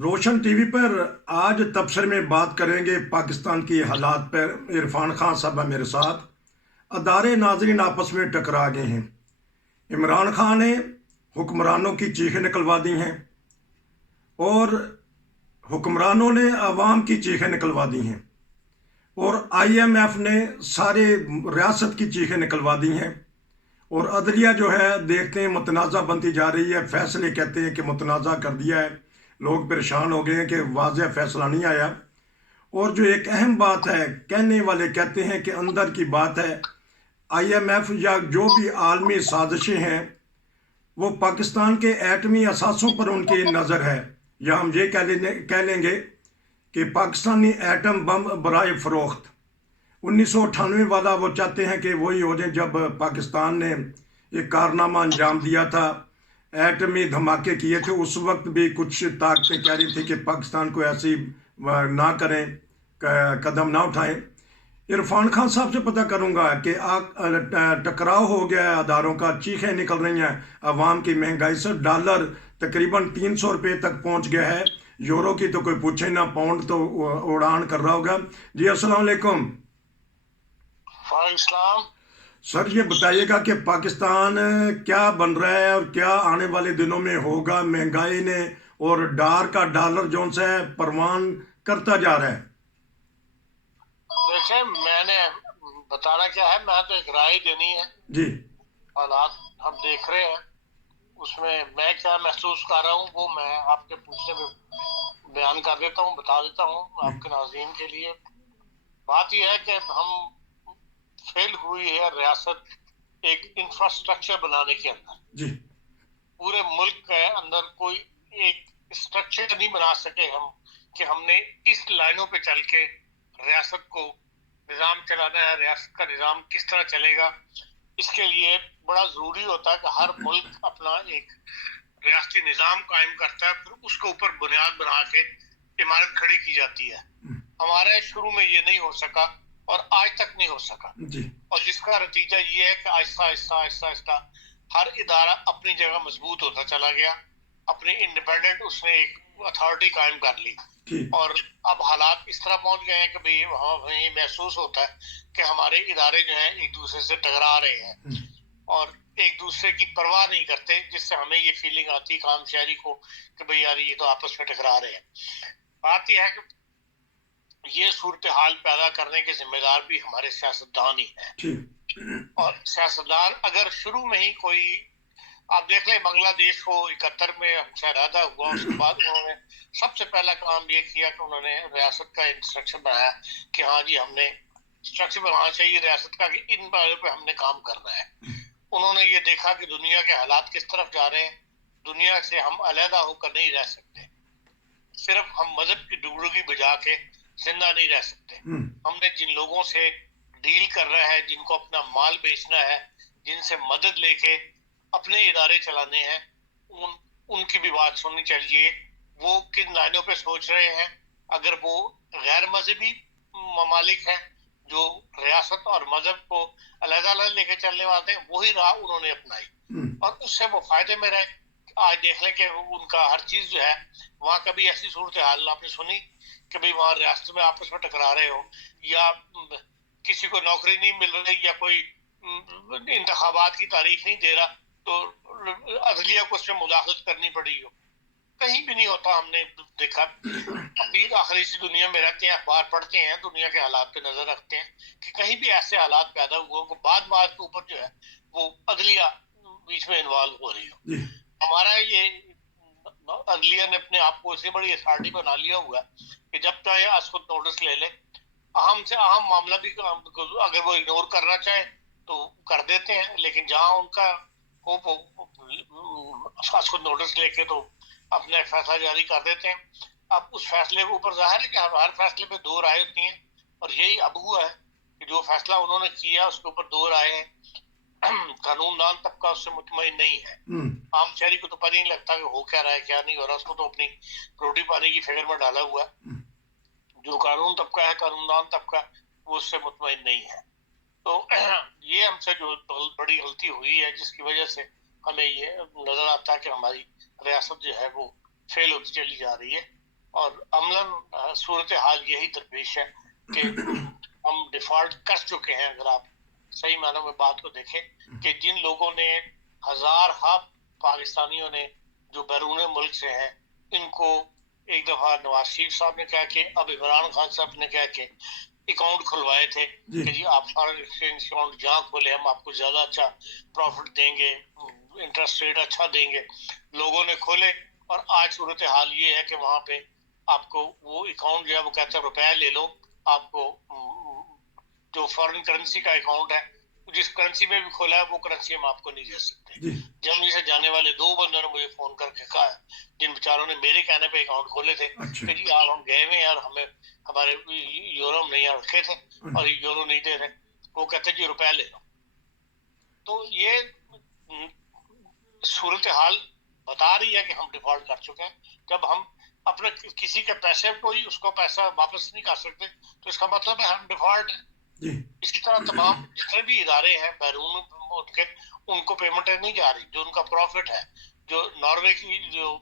روشن T V پر آج تبصرے میں بات کریں گے پاکستان کی حالات پر۔ عرفان خان صاحب میرے ساتھ۔ ادارے ناظرین آپس میں ٹکرا گئے ہیں۔ عمران خان نے حکمرانوں کی چیخیں نکلوا دی ہیں اور حکمرانوں نے عوام کی چیخیں نکلوا دی ہیں، اور آئی ایم ایف نے سارے ریاست کی چیخیں نکلوا دی ہیں، اور عدلیہ جو ہے دیکھتے ہیں متنازع بنتی جا رہی ہے۔ فیصلے کہتے ہیں کہ متنازع کر دیا ہے، لوگ پریشان ہو گئے ہیں کہ واضح فیصلہ نہیں آیا۔ اور جو ایک اہم بات ہے، کہنے والے کہتے ہیں کہ اندر کی بات ہے، آئی ایم ایف یا جو بھی عالمی سازشیں ہیں وہ پاکستان کے ایٹمی اثاثوں پر ان کی نظر ہے، یا ہم یہ کہہ لیں گے کہ پاکستانی ایٹم بم برائے فروخت 1998 والا وہ چاہتے ہیں کہ وہی ہو جائے جب پاکستان نے ایک کارنامہ انجام دیا تھا، ایٹمی دھماکے کیے تھے۔ اس وقت بھی کچھ طاقتیں کہہ رہی تھی کہ پاکستان کو ایسی نہ کریں، قدم نہ اٹھائیں۔ عرفان خان صاحب سے پتہ کروں گا کہ ٹکراؤ ہو گیا ہے اداروں کا، چیخیں نکل رہی ہیں عوام کی مہنگائی سے۔ ڈالر تقریباً 300 روپے تک پہنچ گیا ہے، یورو کی تو کوئی پوچھے نہ، پاؤنڈ تو اڑان کر رہا ہوگا۔ جی السلام علیکم۔ وعلیکم السلام۔ سر یہ بتائیے گا کہ پاکستان کیا بن رہا ہے اور کیا آنے والے دنوں میں ہوگا؟ مہنگائی نے اور ڈالر جون سے پروان کرتا جا رہا ہے۔ دیکھیں، میں نے بتانا کیا ہے، میں تو ایک رائے دینی ہے۔ جی حالات ہم دیکھ رہے ہیں، اس میں میں کیا محسوس کر رہا ہوں وہ میں آپ کے پوچھنے میں بیان کر دیتا ہوں، بتا دیتا ہوں آپ کے ناظرین کے لیے۔ بات یہ ہے کہ ہم فیل ہوئی ہے ریاست ایک انفراسٹرکچر بنانے کے اندر۔ جی پورے ملک کے اندر کوئی ایک اسٹرکچر نہیں بنا سکے ہم کہ ہم نے اس لائنوں پہ چل کے ریاست کو نظام چلانا ہے، ریاست کا نظام کس طرح چلے گا۔ اس کے لیے بڑا ضروری ہوتا ہے کہ ہر ملک اپنا ایک ریاستی نظام قائم کرتا ہے، پھر اس کے اوپر بنیاد بنا کے عمارت کھڑی کی جاتی ہے۔ ہمارے شروع میں یہ نہیں ہو سکا اور آج تک نہیں ہو سکا، جی اور جس کا نتیجہ یہ ہے کہ آہستہ آہستہ آہستہ آہستہ ہر ادارہ اپنی جگہ مضبوط ہوتا چلا گیا، اپنی انڈیپینڈنٹ اس نے ایک اتھارٹی قائم کر لی، اور اب حالات اس طرح پہنچ گئے ہیں کہ بھئی ہمیں یہ محسوس ہوتا ہے کہ ہمارے ادارے جو ہیں ایک دوسرے سے ٹکرا رہے ہیں اور ایک دوسرے کی پرواہ نہیں کرتے، جس سے ہمیں یہ فیلنگ آتی ہے عام شہری کو کہ بھئی یار یہ تو آپس میں ٹکرا رہے ہیں۔ بات یہ ہے کہ یہ صورتحال پیدا کرنے کے ذمہ دار بھی ہمارے سیاستدان ہی ہیں، اور سیاستدان اگر شروع میں ہی کوئی، آپ دیکھ لیں بنگلہ دیش کو 71 میں شہزادہ ہوا، اس کے بعد انہوں نے سب سے پہلا کام یہ کیا کہ انہوں نے ریاست کا انسٹرکشن بنایا کہ ہاں جی ہم نے اسٹرکچر بنانا چاہیے ریاست کا کہ ان بارے پہ ہم نے کام کرنا ہے۔ انہوں نے یہ دیکھا کہ دنیا کے حالات کس طرف جا رہے ہیں، دنیا سے ہم علیحدہ ہو کر نہیں رہ سکتے، صرف ہم مذہب کی ڈگڈگی بجا کے زندہ نہیں رہ سکتے۔ ہم نے جن لوگوں سے ڈیل کر رہا ہے، جن کو اپنا مال بیچنا ہے، جن سے مدد لے کے اپنے ادارے چلانے ہیں، ان کی بھی بات سننی چاہیے، وہ کن لائنوں پہ سوچ رہے ہیں۔ اگر وہ غیر مذہبی ممالک ہیں جو ریاست اور مذہب کو علیحدہ علیحدہ لے کے چلنے والے ہیں، وہی راہ انہوں نے اپنائی اور اس سے وہ فائدے میں رہے۔ آج دیکھ لیں کہ ان کا ہر چیز جو ہے، وہاں کبھی ایسی صورتحال آپ نے سنی کہ بھئی وہاں ریاست میں آپس میں ٹکرا رہے ہو، یا کسی کو نوکری نہیں مل رہی، یا کوئی انتخابات کی تاریخ نہیں دے رہا تو عدلیہ کو اس میں مداخلت کرنی پڑی ہو، کہیں بھی نہیں ہوتا۔ ہم نے دیکھا، ابھی آخری سی دنیا میں رہتے ہیں، اخبار پڑھتے ہیں، دنیا کے حالات پہ نظر رکھتے ہیں کہ کہیں بھی ایسے حالات پیدا ہوئے کہ بعد کے اوپر جو ہے وہ عدلیہ بیچ میں انوالو ہو رہی ہو۔ ہمارا یہ عدلیہ نے اپنے آپ کو اتنی بڑی اتھارٹی بنا لیا ہوا ہے کہ جب چاہے از خود نوٹس لے لے، اہم سے اہم معاملہ بھی اگر وہ اگنور کرنا چاہے تو کر دیتے ہیں، لیکن جہاں ان کا از خود نوٹس لے کے تو اپنا فیصلہ جاری کر دیتے ہیں۔ اب اس فیصلے کے اوپر ظاہر ہے کہ ہر فیصلے پہ دو رائے ہوتی ہیں، اور یہی اب ہوا ہے کہ جو فیصلہ انہوں نے کیا اس کے اوپر دو رائے ہیں۔ قانون دان طبقہ اس سے مطمئن نہیں ہے، عام شہری کو تو پتہ نہیں لگتا کہ ہو کیا رہا ہے کیا نہیں ہو رہا، اس کو تو اپنی روٹی پانی کی فکر میں ڈالا ہوا ہے۔ جو قانون طبقہ ہے، قانون دان طبقہ، وہ اس سے مطمئن نہیں ہے۔ تو یہ ہم سے جو بڑی غلطی ہوئی ہے، جس کی وجہ سے ہمیں یہ نظر آتا ہے کہ ہماری ریاست جو ہے وہ فیل ہوتی چلی جا رہی ہے۔ اور عملاً صورتحال یہی درپیش ہے کہ ہم ڈیفالٹ کر چکے ہیں. اگر آپ صحیح معنوں میں بات کو دیکھیں کہ جن لوگوں نے ہزارہا پاکستانیوں نے جو بیرون ملک سے ہیں ان کو ایک دفعہ نواز شریف صاحب نے کہا کہ اب عمران خان صاحب نے کہا کہ اکاؤنٹ کھلوائے تھے کہ جی آپ فارن ایکسچینج اکاؤنٹ جہاں کھولے ہم آپ کو زیادہ اچھا پروفٹ دیں گے, انٹرسٹ ریٹ اچھا دیں گے. لوگوں نے کھولے اور آج صورتحال یہ ہے کہ وہاں پہ آپ کو وہ اکاؤنٹ جو ہے وہ کہتے ہیں روپے لے لو, آپ کو جو فارن کرنسی کا اکاؤنٹ ہے جس کرنسی میں بھی کھولا ہے وہ کرنسی ہم آپ کو نہیں دے سکتے. جرمنی سے جانے والے 2 بندوں نے مجھے فون کر کے کہا جن بیچاروں نے میرے کہنے پہ اکاؤنٹ کھولے تھے کہ جی یار ہم گئے ہوئے اور ہمیں ہمارے یورو نہیں رکھے تھے اور یورو نہیں دے رہے, وہ کہتے جی روپے لے لو. تو یہ صورتحال بتا رہی ہے کہ ہم ڈیفالٹ کر چکے ہیں. جب ہم اپنے کسی کے پیسے کو ہی اس کو پیسہ واپس نہیں کر سکتے تو اس کا مطلب ہے ہم ڈیفالٹ ہیں. اسی طرح تمام جتنے بھی ادارے ہیں بیرون ملک کے ان کو پیمنٹیں نہیں جا رہی. جو ان کا پروفٹ ہے, جو ناروے کی جو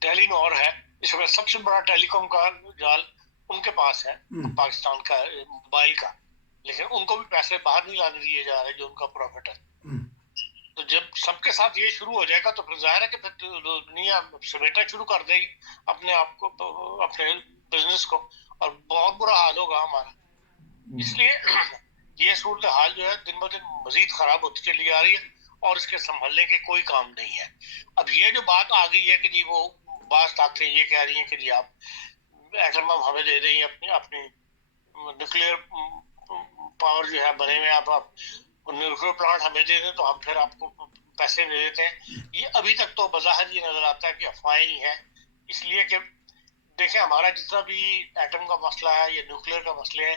ٹیلی نور ہے اس میں سب سے بڑا ٹیلی کام کا جال ان کے پاس ہے پاکستان کا موبائل کا, لیکن ان کو بھی پیسے باہر نہیں لانے دیے جا رہے جو ان کا پروفٹ ہے. تو جب سب کے ساتھ یہ شروع ہو جائے گا تو پھر ظاہر ہے کہ پھر دنیا سمیٹنا شروع کر دے گی اپنے آپ کو, اپنے بزنس کو, اور بہت برا حال ہوگا ہمارا. اس لیے یہ صورتحال جو ہے دن بہ دن مزید خراب ہوتی چلی آ رہی ہے اور اس کے سنبھلنے کے کوئی کام نہیں ہے. اب یہ جو بات آ گئی ہے کہ جی وہ بعض طاقتیں یہ کہہ رہی ہیں کہ جی آپ ایٹم بم ہمیں دے دیں, اپنی نیوکلیئر پاور جو ہے بنے ہوئے آپ نیوکلیئر پلانٹ ہمیں دے دیں تو ہم پھر آپ کو پیسے دے دیتے ہیں. یہ ابھی تک تو بظاہر یہ نظر آتا ہے کہ افواہیں ہی ہیں. اس لیے کہ دیکھیں ہمارا جتنا بھی ایٹم کا مسئلہ ہے یا نیوکلیئر کا مسئلہ ہے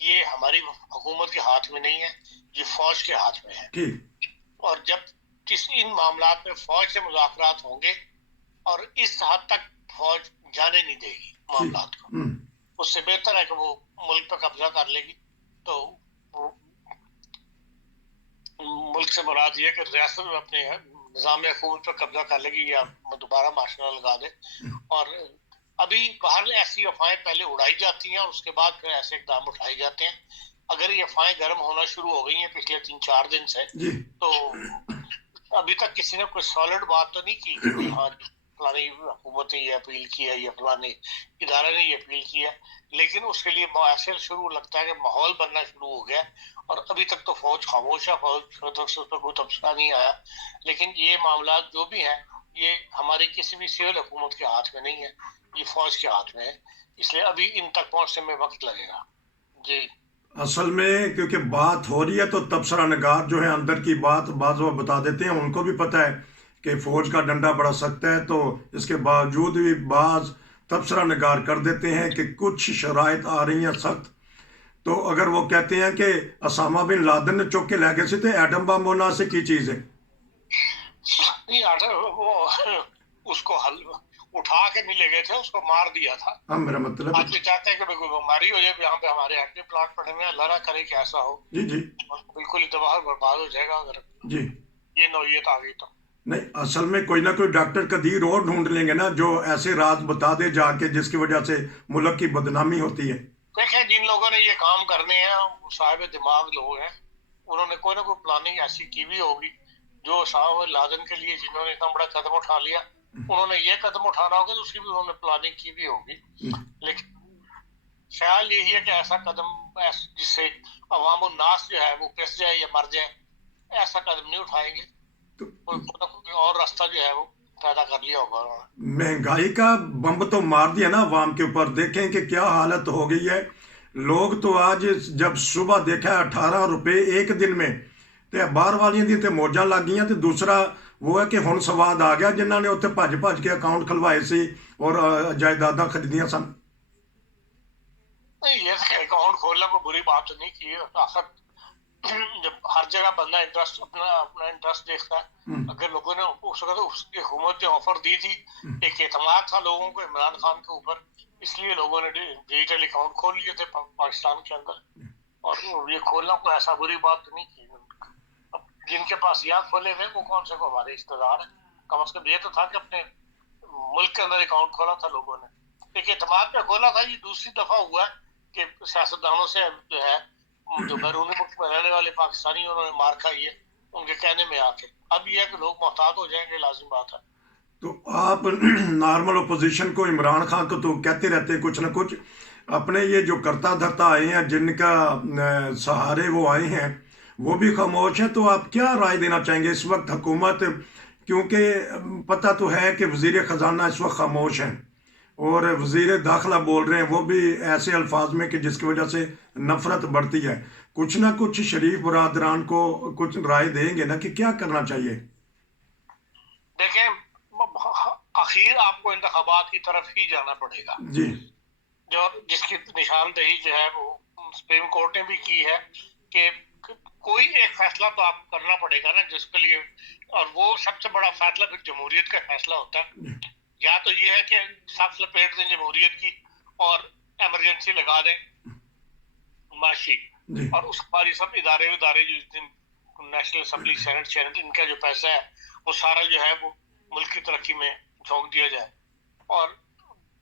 یہ ہماری حکومت کے ہاتھ میں نہیں ہے, یہ فوج کے ہاتھ میں ہے. اور جب ان معاملات میں فوج سے مذاکرات ہوں گے اور اس حد تک فوج جانے نہیں دے گی معاملات کو, اس سے بہتر ہے کہ وہ ملک پہ قبضہ کر لے گی. تو ملک سے مراد یہ کہ ریاست میں اپنے نظام حکومت پہ قبضہ کر لے گی یا دوبارہ مارشل لگا دے. اور ابھی باہر ایسی افواہیں پہلے اڑائی جاتی ہیں اور اس کے بعد پھر ایسے اقدام اٹھائے جاتے ہیں. اگر یہ افواہیں گرم ہونا شروع ہو گئی ہیں پچھلے 3-4 دن سے تو ابھی تک کسی نے کوئی سالڈ بات تو نہیں کی کہ ہاں فلانی حکومت نے یہ اپیل کی ہے یا فلانے ادارے نے یہ اپیل کی ہے, لیکن اس کے لیے مؤثر شروع لگتا ہے کہ ماحول بننا شروع ہو گیا. اور ابھی تک تو فوج خاموش ہے, فوج سے کوئی تبصرہ نہیں آیا. لیکن یہ معاملات جو بھی ہیں یہ ہماری کسی بھی سول حکومت کے ہاتھ میں نہیں ہے, یہ فوج کے ہاتھ میں ہے. اس لیے ابھی ان تک پہنچنے میں وقت لگے گا. جی اصل میں کیونکہ بات ہو رہی ہے تو تبصرہ نگار جو ہے اندر کی بات بعض وہ بتا دیتے ہیں, ان کو بھی پتہ ہے کہ فوج کا ڈنڈا بڑا سخت ہے, تو اس کے باوجود بھی بعض تبصرہ نگار کر دیتے ہیں کہ کچھ شرائط آ رہی ہیں سخت. تو اگر وہ کہتے ہیں کہ اسامہ بن لادن نے چوک کے لے گئے تھے ایٹم بم ہونا سے کی چیز ہے وہ اس کو اٹھا کے نہیں لے گئے تھے, اس کو مار دیا تھا. ہاں میرا مطلب آج بھی چاہتے ہیں کہ کوئی بیماری ہو جائے یہاں پہ ہمارے ایٹمی پلانٹ پڑے ہوئے ہیں, اللہ نہ کرے کہ ایسا ہو. جی بالکل ہی تباہ برباد ہو جائے گا اگر جی یہ نوعیت آ گئی تو. نہیں, اصل میں کوئی نہ کوئی ڈاکٹر قدیر اور ڈھونڈ لیں گے نا جو ایسے راز بتا دے جا کے جس کی وجہ سے ملک کی بدنامی ہوتی ہے. دیکھیں جن لوگوں نے یہ کام کرنے ہیں صاحب دماغ لوگ ہیں, انہوں نے کوئی نہ کوئی پلاننگ ایسی کی بھی ہوگی. جو صاحب لادن کے لیے جنہوں نے اتنا بڑا قدم اٹھا لیا انہوں نے یہ قدم اٹھانا ہوگا تو اس کی بھی انہوں نے پلاننگ کی بھی ہوگی. لیکن خیال یہی ہے کہ ایسا قدم جس سے عوام الناس جو ہے وہ پس جائے یا مر جائے, ایسا قدم نہیں اٹھائیں گے. کوئی اور راستہ جو ہے وہ پیدا کر لیا ہوگا. مہنگائی کا بمب تو مار دیا نا عوام کے اوپر. دیکھیں کہ کیا حالت ہو گئی ہے. لوگ تو آج جب صبح دیکھا 18 روپے ایک دن میں تے باہر والیاں دی تے موجاں لگ گئیاں, تے دوسرا وہ ہے کہ ہن سواد آ گیا جنہاں نے اتنے بھج کے اکاؤنٹ کھلوائے سی اور جائیداداں خریدیاں سن. نہیں, یہ اکاؤنٹ کھولنا کوئی بری بات تو نہیں کی. آخر جب ہر جگہ بندہ انٹرسٹ اپنا انٹرسٹ دیکھتا ہے. اگر لوگوں نے اس وقت اس کی حکومت نے آفر دی تھی, ایک اعتماد تھا لوگوں کو عمران خان کے اوپر, اس لیے لوگوں نے ڈیجیٹل اکاؤنٹ کھول لیے تھے پاکستان کے اندر. اور یہ کھولنا کوئی ایسا بری بات تو نہیں کی. جن کے پاس یہاں کھولے ہوئے وہ کون سے کو ہمارے رشتے دار ہیں. کم از کم یہ تو تھا کہ اپنے ملک کے اندر اکاؤنٹ کھولا تھا لوگوں نے، ایک اعتماد پہ کھولا تھا. یہ دوسری دفعہ ہوا ہے کہ سیاستدانوں سے جو ہے جو بیرونی ملک میں رہنے والے پاکستانی انہوں نے مار کھائی ہے ان کے کہنے میں آ کے. اب یہ ہے کہ لوگ محتاط ہو جائیں گے، لازم بات ہے. تو آپ نارمل اپوزیشن کو، عمران خان کو تو کہتے رہتے ہیں کچھ نہ کچھ، اپنے یہ جو کرتا دھرتا آئے ہیں جن کا سہارے وہ آئے ہیں وہ بھی خاموش ہیں. تو آپ کیا رائے دینا چاہیں گے اس وقت حکومت، کیونکہ پتہ تو ہے کہ وزیر خزانہ اس وقت خاموش ہیں اور وزیر داخلہ بول رہے ہیں وہ بھی ایسے الفاظ میں کہ جس کی وجہ سے نفرت بڑھتی ہے. کچھ نہ کچھ شریف برادران کو کچھ رائے دیں گے نا کہ کیا کرنا چاہیے؟ دیکھیں اخیر آپ کو انتخابات کی طرف ہی جانا پڑے گا جی، جو جس کی نشاندہی جو ہے وہ سپریم کورٹ نے بھی کی ہے کہ کوئی ایک فیصلہ تو آپ کرنا پڑے گا نا جس کے لیے، اور وہ سب سے بڑا فیصلہ پھر جمہوریت کا فیصلہ ہوتا ہے. یا تو یہ ہے کہ سب لپیٹ دیں جمہوریت کی اور ایمرجنسی لگا دیں معاشی، اور اس ہماری سب ادارے جو نیشنل اسمبلی، سینٹ ان کا جو پیسہ ہے وہ سارا جو ہے وہ ملک کی ترقی میں جھونک دیا جائے. اور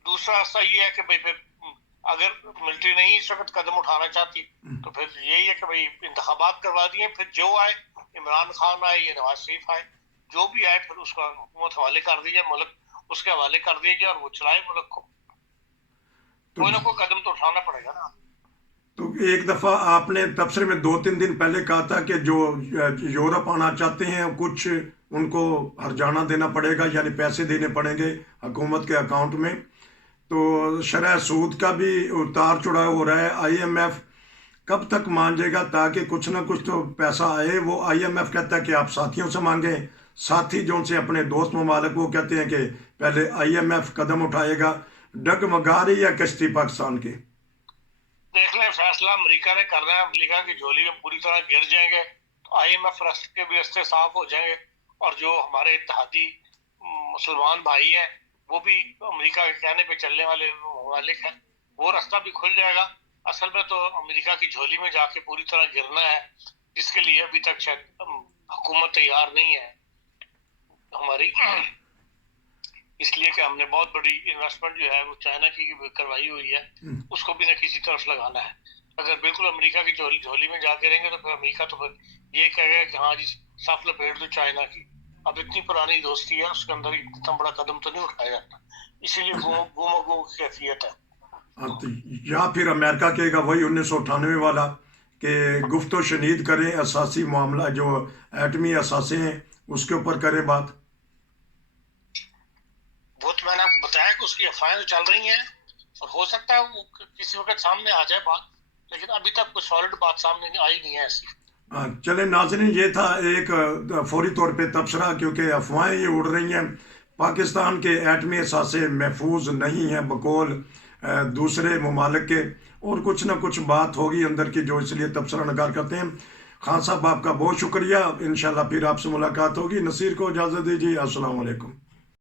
دوسرا راستہ یہ ہے کہ بھائی پھر اگر ملٹری نہیں اس وقت قدم اٹھانا چاہتی تو پھر یہی ہے کہ بھائی انتخابات کروا دیے، پھر جو آئے، عمران خان آئے یا نواز شریف آئے، جو بھی آئے پھر اس کا حکومت حوالے کر دی جائے، ملک اس کے حوالے کر دیا جائے اور وہ چلائے ملک کو. کوئی نہ کوئی قدم تو اٹھانا پڑے گا نا. تو ایک دفعہ آپ نے تبصرے میں 2-3 دن پہلے کہا تھا کہ جو یورپ آنا چاہتے ہیں کچھ ان کو ہرجانہ دینا پڑے گا، یعنی پیسے دینے پڑیں گے حکومت کے اکاؤنٹ میں. تو شرح سود کا بھی اتار چڑھاؤ ہو رہا ہے. آئی ایم ایف کب تک مان جائے گا تاکہ کچھ نہ کچھ تو پیسہ آئے؟ وہ آئی ایم ایف کہتا ہے کہ آپ ساتھیوں سے مانگیں، ساتھی جو ان سے اپنے دوست ممالک وہ کہتے ہیں کہ پہلے آئی ایم ایف قدم اٹھائے گا. ڈگمگا رہی ہے کشتی پاکستان کی. دیکھ لیں فیصلہ امریکہ نے کرنا ہے، امریکہ کی جھولی میں پوری طرح گر جائیں گے تو آئی ایم ایف کے بھی راستے صاف ہو جائیں گے، اور جو ہمارے اتحادی مسلمان بھائی ہیں وہ بھی امریکہ کے کہنے پہ چلنے والے ممالک ہیں، وہ راستہ بھی کھل جائے گا. اصل میں تو امریکہ کی جھولی میں جا کے پوری طرح گرنا ہے، جس کے لیے ابھی تک شاید حکومت تیار نہیں ہے ہماری، اس لیے کہ ہم نے بہت بڑی انویسٹمنٹ جو ہے وہ چائنا کی کروائی ہوئی ہے، اس کو بھی نہ کسی طرف لگانا ہے. اگر بالکل امریکہ کی جھولی میں جا کے رہیں گے تو پھر امریکہ تو پھر یہ کہے گا کہ ہاں جی صاف لپیٹ دو چائنا کی. اب اتنی پرانی دوستی ہے اس کے اندر اتنا بڑا قدم تو نہیں اٹھایا جاتا، اسی لیے گو کی کیفیت ہے. یا پھر امریکہ کہے گا وہی 1998 والا کہ گفت و شنید کریں، اساسی معاملہ جو ایٹمی اثاثے ہیں اس کے اوپر کریں بات. وہ تو میں نے آپ کو بتایا کہ اس کی افواہیں چل رہی ہیں اور ہو سکتا ہے وہ کسی وقت سامنے آ جائے بات، لیکن ابھی تک کوئی سالڈ بات سامنے آئی نہیں ہے ایسی. چلے ناظرین، یہ تھا ایک فوری طور پہ تبصرہ، کیونکہ افواہیں یہ اڑ رہی ہیں پاکستان کے ایٹمی اثاثے محفوظ نہیں ہیں بقول دوسرے ممالک کے، اور کچھ نہ کچھ بات ہوگی اندر کی جو اس لیے تبصرہ نگار کرتے ہیں. خان صاحب آپ کا بہت شکریہ، انشاءاللہ پھر آپ سے ملاقات ہوگی. نصیر کو اجازت دیجیے، السلام علیکم.